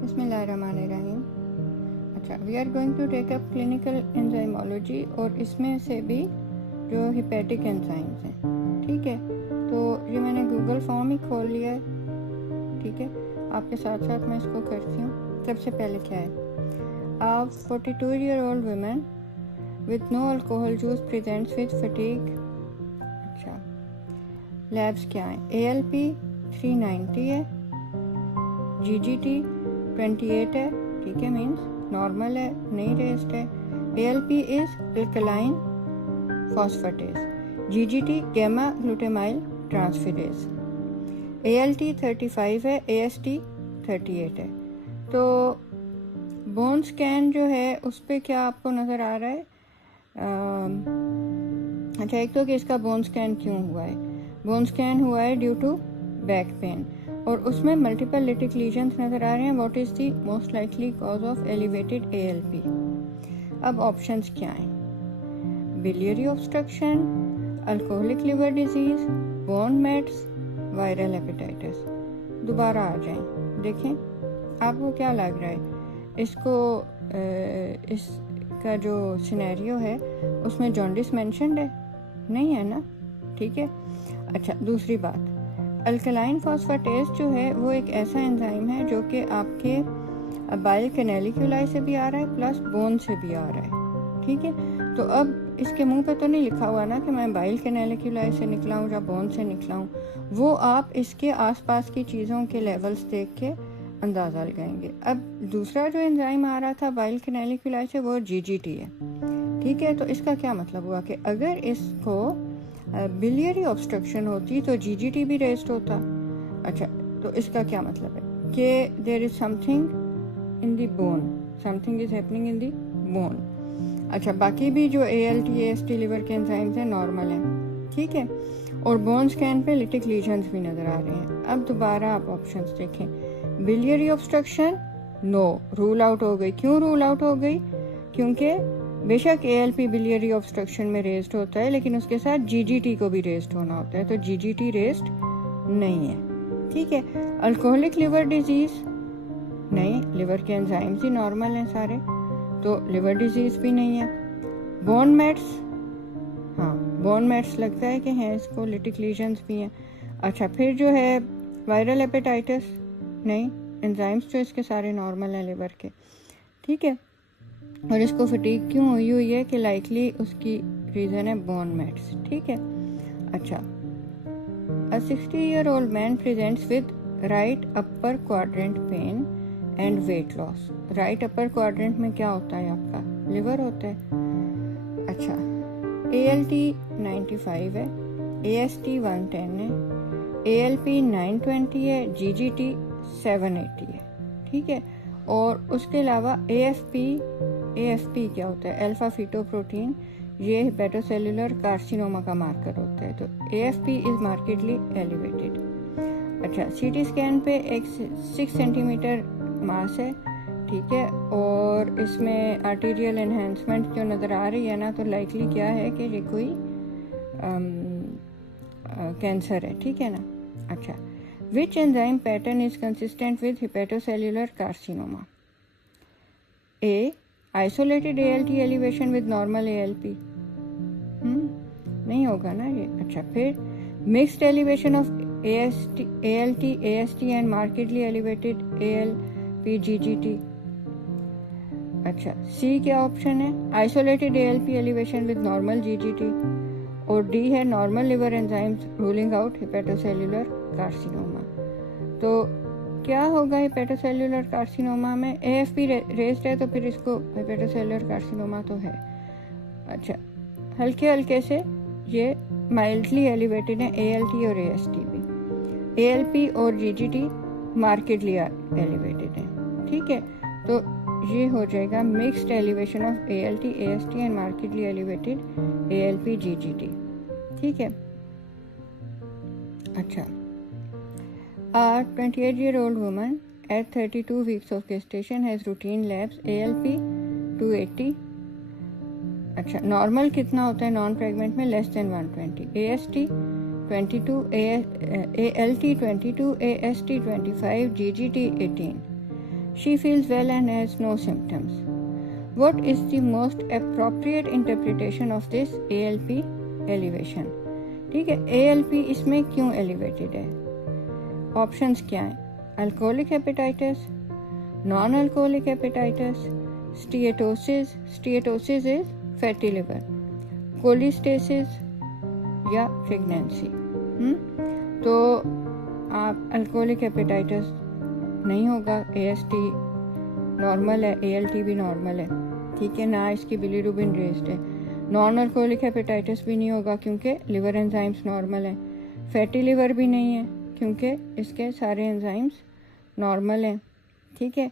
बिस्मिल्लाहिर्रहमानिर्रहीम। अच्छा, we are going to take up clinical enzymology और इसमें से भी जो हिपैटिक एंजाइम्स हैं। ठीक है, तो ये मैंने गूगल फॉर्म ही खोल लिया है। ठीक है, आपके साथ साथ मैं इसको करती हूँ। सबसे पहले क्या है, आप 42-year-old women with no alcohol use presents with fatigue। अच्छा, लैब्स क्या है, ALP 390 है, GGT 28 है। ठीक है, मीन्स नॉर्मल है, नहीं रेस्ट है। ALP is alkaline phosphatase, GGT gamma glutamyl transferase. ALT 35 है, AST 38 है। तो बोन स्कैन जो है उस पर क्या आपको नज़र आ रहा है? अच्छा, एक तो कि इसका बोन स्कैन क्यों हुआ है। बोन स्कैन हुआ है ड्यू टू बैक पेन और उसमें मल्टीपल लिटिक लीजन्स नज़र आ रहे हैं। What is the most likely cause of elevated ALP? अब ऑप्शंस क्या हैं? Biliary obstruction, alcoholic liver disease, bone mets, viral hepatitis. दोबारा आ जाएं, देखें आपको क्या लग रहा है। इसको इसका जो सिनेरियो है उसमें जॉन्डिस मेंशन्ड है? नहीं है ना? ठीक है। अच्छा, दूसरी बात, अल्कलाइन फॉस्फेटेज जो है वो एक ऐसा एंजाइम है जो कि आपके बाइल कैनेलिकुलाई से भी आ रहा है प्लस बोन से भी आ रहा है। ठीक है, तो अब इसके मुंह पे तो नहीं लिखा हुआ ना कि मैं बाइल कैनेलिकुलाई से निकला हूँ या बोन से निकला हूँ। वो आप इसके आसपास की चीज़ों के लेवल्स देख के अंदाज़ा लगाएंगे। अब दूसरा जो एंजाइम आ रहा था बाइल कैनेलिकुलाई से वो GGT है। ठीक है, तो इसका क्या मतलब हुआ कि अगर इसको बिलियरी ऑब्स्ट्रक्शन होती तो GGT भी रेस्ट होता। अच्छा, तो इसका क्या मतलब है कि there is something in the bone, something is happening in the bone. अच्छा, बाकी भी जो ALT AST लिवर के एंजाइम्स हैं नॉर्मल हैं। ठीक है, और बोन स्कैन पे लिटिक लीजन्स भी नजर आ रहे हैं। अब दोबारा आप ऑप्शंस देखें, biliary obstruction no, rule out हो गई। क्यों रूल आउट हो गई? क्योंकि बेशक ALP बिलियरी ऑब्स्ट्रक्शन में रेस्ट होता है लेकिन उसके साथ GGT को भी रेस्ट होना होता है, तो GGT रेस्ट नहीं है। ठीक है, अल्कोहलिक लिवर डिजीज नहीं, लिवर के एंजाइम्स ही नॉर्मल हैं सारे, तो लिवर डिजीज भी नहीं है। बोन मेट्स, हाँ बोन मेट्स लगता है कि हैं, इसको लिटिक लीजन्स भी हैं। अच्छा, फिर जो है वायरल हेपेटाइटिस नहीं, एंजाइम्स जो इसके सारे नॉर्मल हैं लिवर के। ठीक है, और इसको फटीग क्यों हुई है कि लाइकली उसकी रीज़न है बोन मेट्स। ठीक है। अच्छा, A 60-year-old man presents with right upper quadrant pain and weight loss। Right upper quadrant में क्या होता है आपका? लिवर होता है। अच्छा, ALT 95 है, AST 110 है, ALP 920 है, GGT 780 है। ठीक है, और उसके अलावा AFP क्या होता है? अल्फा फीटोप्रोटीन, ये हेपेटोसेलुलर कार्सिनोमा का मार्कर होता है, तो AFP इज मार्केटली एलिवेटेड। अच्छा, CT स्कैन पे एक 6 सेंटीमीटर मास है। ठीक है, और इसमें आर्टीरियल एनहेंसमेंट जो नज़र आ रही है ना, तो लाइकली क्या है कि ये कोई कैंसर है। ठीक है ना? अच्छा, which enzyme pattern is consistent with hepatocellular carcinoma? A isolated ALT elevation with normal ALP, नहीं होगा ना ये। अच्छा, फिर mixed elevation of ALT AST and markedly elevated ALP GGT। अच्छा, C क्या ऑप्शन है? Isolated ALP elevation with normal GGT, और D है normal liver enzymes ruling out hepatocellular carcinoma. तो क्या होगा हेपेटोसेलुलर कार्सिनोमा में? AFP रेस्ट है तो फिर इसको हेपेटोसेलुलर कार्सिनोमा तो है। अच्छा, हल्के हल्के से ये माइल्डली एलिवेटेड है ALT और AST भी। ALP और GGT मार्केटली एलिवेटेड है। ठीक है, तो ये हो जाएगा mixed elevation of ALT AST and markedly elevated ALP GGT। ठीक है। अच्छा, A 28-year-old woman at 32 weeks of gestation has routine labs ALP 280, अच्छा, नॉर्मल कितना होता है नॉन प्रेग्नेंट में? Less than 120। AST 22, ALT 22, AST 25, GGT 18. She feels well and has no symptoms. What is the most appropriate interpretation of this ALP elevation? ठीक है, ALP इसमें क्यों elevated है? ऑप्शंस क्या हैं? Alcoholic hepatitis, non alcoholic hepatitis, steatosis, steatosis is fatty liver, cholestasis या pregnancy. तो आप अल्कोहलिक हेपेटाइटिस नहीं होगा, AST नॉर्मल है, ALT भी नॉर्मल है, ठीक है ना, इसकी बिलीरुबिन रेज्ड है। नॉन अल्कोहलिक हेपेटाइटिस भी नहीं होगा क्योंकि लिवर एंजाइम्स नॉर्मल हैं। फैटी लिवर भी नहीं है क्योंकि इसके सारे एंजाइम्स नॉर्मल हैं, ठीक है।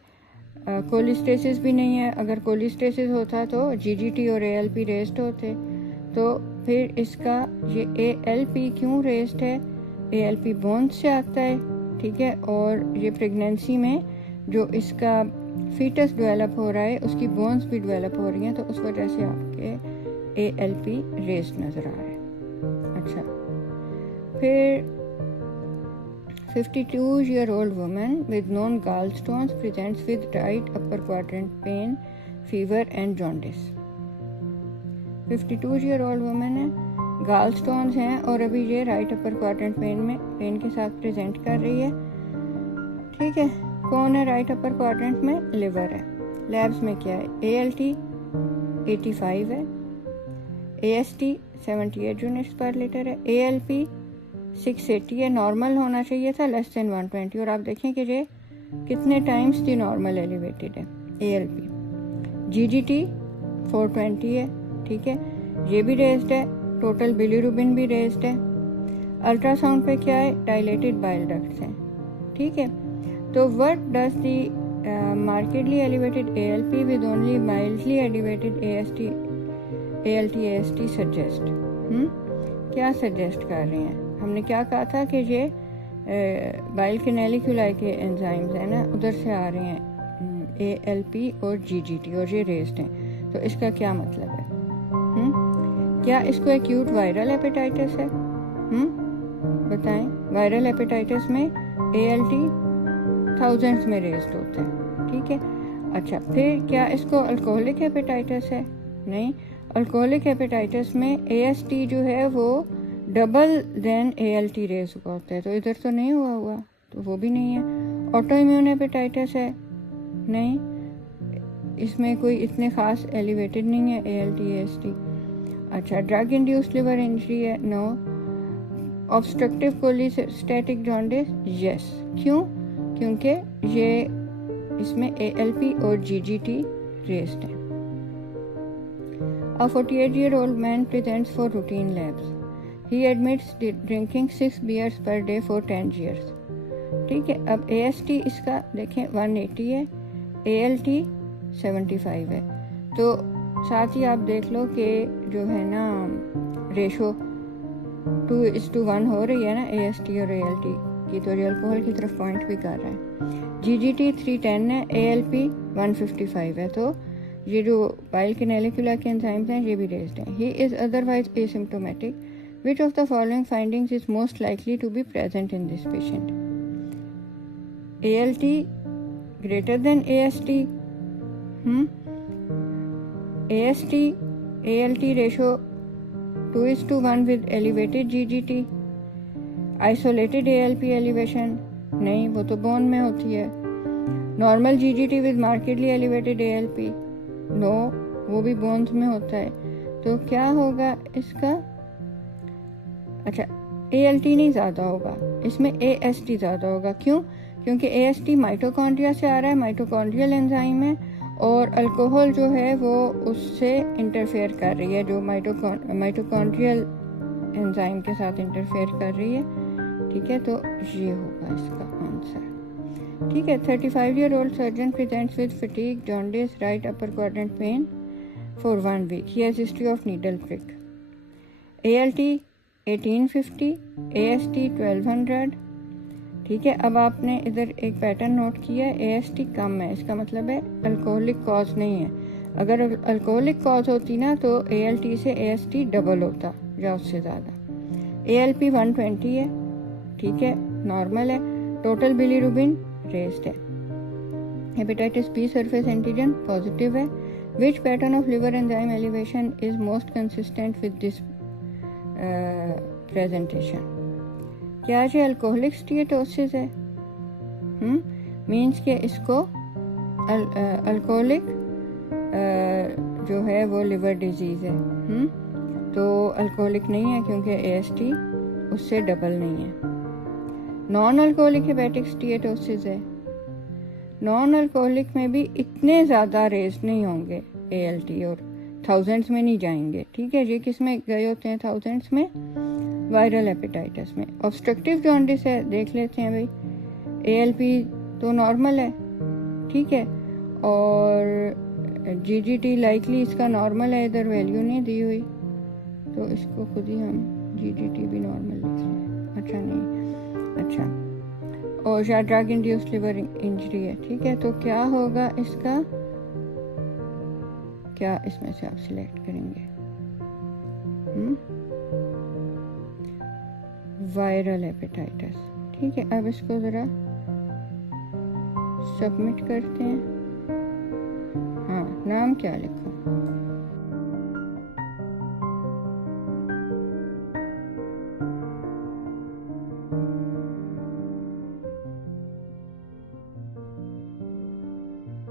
कोलिस्टेसिस भी नहीं है, अगर कोलिस्टेसिस होता तो GGT और ALP रेज्ड होते। तो फिर इसका ये ALP क्यों रेज्ड है? ALP बोन्स से आता है, ठीक है, और ये प्रेगनेंसी में जो इसका फीटस डेवलप हो रहा है उसकी बोन्स भी डेवलप हो रही हैं, तो उस वजह से आपके ALP रेज्ड नज़र आ रहा है। अच्छा, फिर 52-year-old woman with known gallstones presents with right upper quadrant pain, fever and jaundice. 52-year-old woman है, gallstones हैं और अभी ये राइट अपर क्वाड्रेंट पेन के साथ प्रेजेंट कर रही है, ठीक है। कौन है राइट अपर क्वाड्रेंट में? लिवर है। लैब्स में क्या है? ALT 85 है, AST 78 यूनिट्स पर लीटर है, ALP 680 है, नॉर्मल होना चाहिए था लेस देन 120, और आप देखें कि ये कितने टाइम्स दी नॉर्मल एलिवेटेड है ALP। GGT 420 है, ठीक है, ये भी रेज्ड है, टोटल बिलीरुबिन भी रेज्ड है। अल्ट्रासाउंड पे क्या है? डायलेटेड बाइल डक्ट्स हैं, ठीक है। तो what does the markedly elevated ALP with only mildly elevated ALT AST suggest? क्या सजेस्ट कर रहे हैं? हमने क्या कहा था कि ये बाइल कैनालिकुलाई के एंजाइम्स हैं ना, उधर से आ रहे हैं ALP और GGT, और ये रेज्ड हैं। तो इसका क्या मतलब है? क्या इसको एक्यूट वायरल हेपेटाइटिस है? बताएं। वायरल हेपेटाइटिस में ALT थाउजेंड्स में रेज्ड होते हैं, ठीक है। अच्छा, फिर क्या इसको अल्कोहलिक हेपेटाइटिस है? नहीं, अल्कोहलिक हेपेटाइटिस में AST जो है वो डबल देन ALT रेज हुआ होता है, तो इधर तो नहीं हुआ, तो वो भी नहीं है। ऑटो इम्यून हेपेटाइटिस है? नहीं, इसमें कोई इतने खास एलिवेटेड नहीं है ALT AST। अच्छा, ड्रग इंड्यूस्ड लिवर इंजरी है? No. Obstructive cholestatic jaundice? Yes. क्यों? क्योंकि ये इसमें ALP और GGT रेज्ड है। A 48-year-old man presents for routine labs. He admits drinking 6 beers per day for 10 years. ठीक है, अब AST इसका देखें 180 है, ALT 75 है। तो साथ ही आप देख लो कि जो है ना रेशो 2:1 हो रही है ना AST और ALT की, तो ये अल्कोहल की तरफ पॉइंट भी कर रहा है। GGT 310 है, ALP 155 है, तो ये जो बाइल कैनालिकुला के एंजाइम्स हैं ये भी रेज्ड हैं। He is otherwise asymptomatic. Which of the following findings is most likely to be present in this patient? ALT greater than AST, AST ALT ratio 2:1 with elevated GGT, isolated ALP elevation, नहीं, वो तो bone में होती है। Normal GGT with markedly elevated ALP, no, वो भी bones में होता है। तो क्या होगा इसका? अच्छा, ALT नहीं ज़्यादा होगा, इसमें AST ज़्यादा होगा। क्यों? क्योंकि AST माइटोकॉन्ड्रिया से आ रहा है, माइटोकॉन्ड्रियल एंजाइम है, और अल्कोहल जो है वो उससे इंटरफेयर कर रही है, जो माइटोकॉन्ड्रियल एंजाइम के साथ इंटरफेयर कर रही है, ठीक है। तो ये होगा इसका आंसर, ठीक है। 35-year-old surgeon presents with fatigue, jaundice, right upper quadrant pain for 1 week. He has history of needle prick. ALT 1850, AST 1200, ठीक है। अब आपने इधर एक पैटर्न नोट किया है, AST कम है, इसका मतलब है अल्कोहलिक कॉज नहीं है। अगर अल्कोहलिक कॉज होती ना तो ALT से AST डबल होता या उससे ज़्यादा। ALP 120 है, ठीक है, नॉर्मल है। टोटल बिलीरुबिन रेस्ड है। Hepatitis B surface antigen positive है। Which pattern of liver enzyme elevation is most consistent with this presentation? क्या ये अल्कोहलिक स्टीएटोसिस है? मीन्स के इसको अल्कोहलिक जो है वो लिवर डिजीज है। तो अल्कोहलिक नहीं है क्योंकि AST उससे डबल नहीं है। नॉन अल्कोहलिक हेपेटिक स्टीएटोसिस है। नॉन अल्कोहलिक में भी इतने ज़्यादा रेज नहीं होंगे ALT और थाउजेंड्स में नहीं जाएंगे, ठीक है। ये किस में गए होते हैं? थाउजेंड्स में, वायरल हेपेटाइटिस में। ऑब्स्ट्रक्टिव जॉन्डिस है, देख लेते हैं भाई। ALP तो नॉर्मल है, ठीक है, और GGT लाइकली इसका नॉर्मल है, इधर वैल्यू नहीं दी हुई तो इसको खुद ही हम GGT भी नॉर्मल लिख लें। अच्छा नहीं, अच्छा, और या ड्रग इंड्यूस्ड लिवर इंजरी है, ठीक है। तो क्या होगा इसका, क्या इसमें से आप सिलेक्ट करेंगे? वायरल हेपेटाइटिस, ठीक है। अब इसको ज़रा सबमिट करते हैं। हाँ, नाम क्या लिखूं?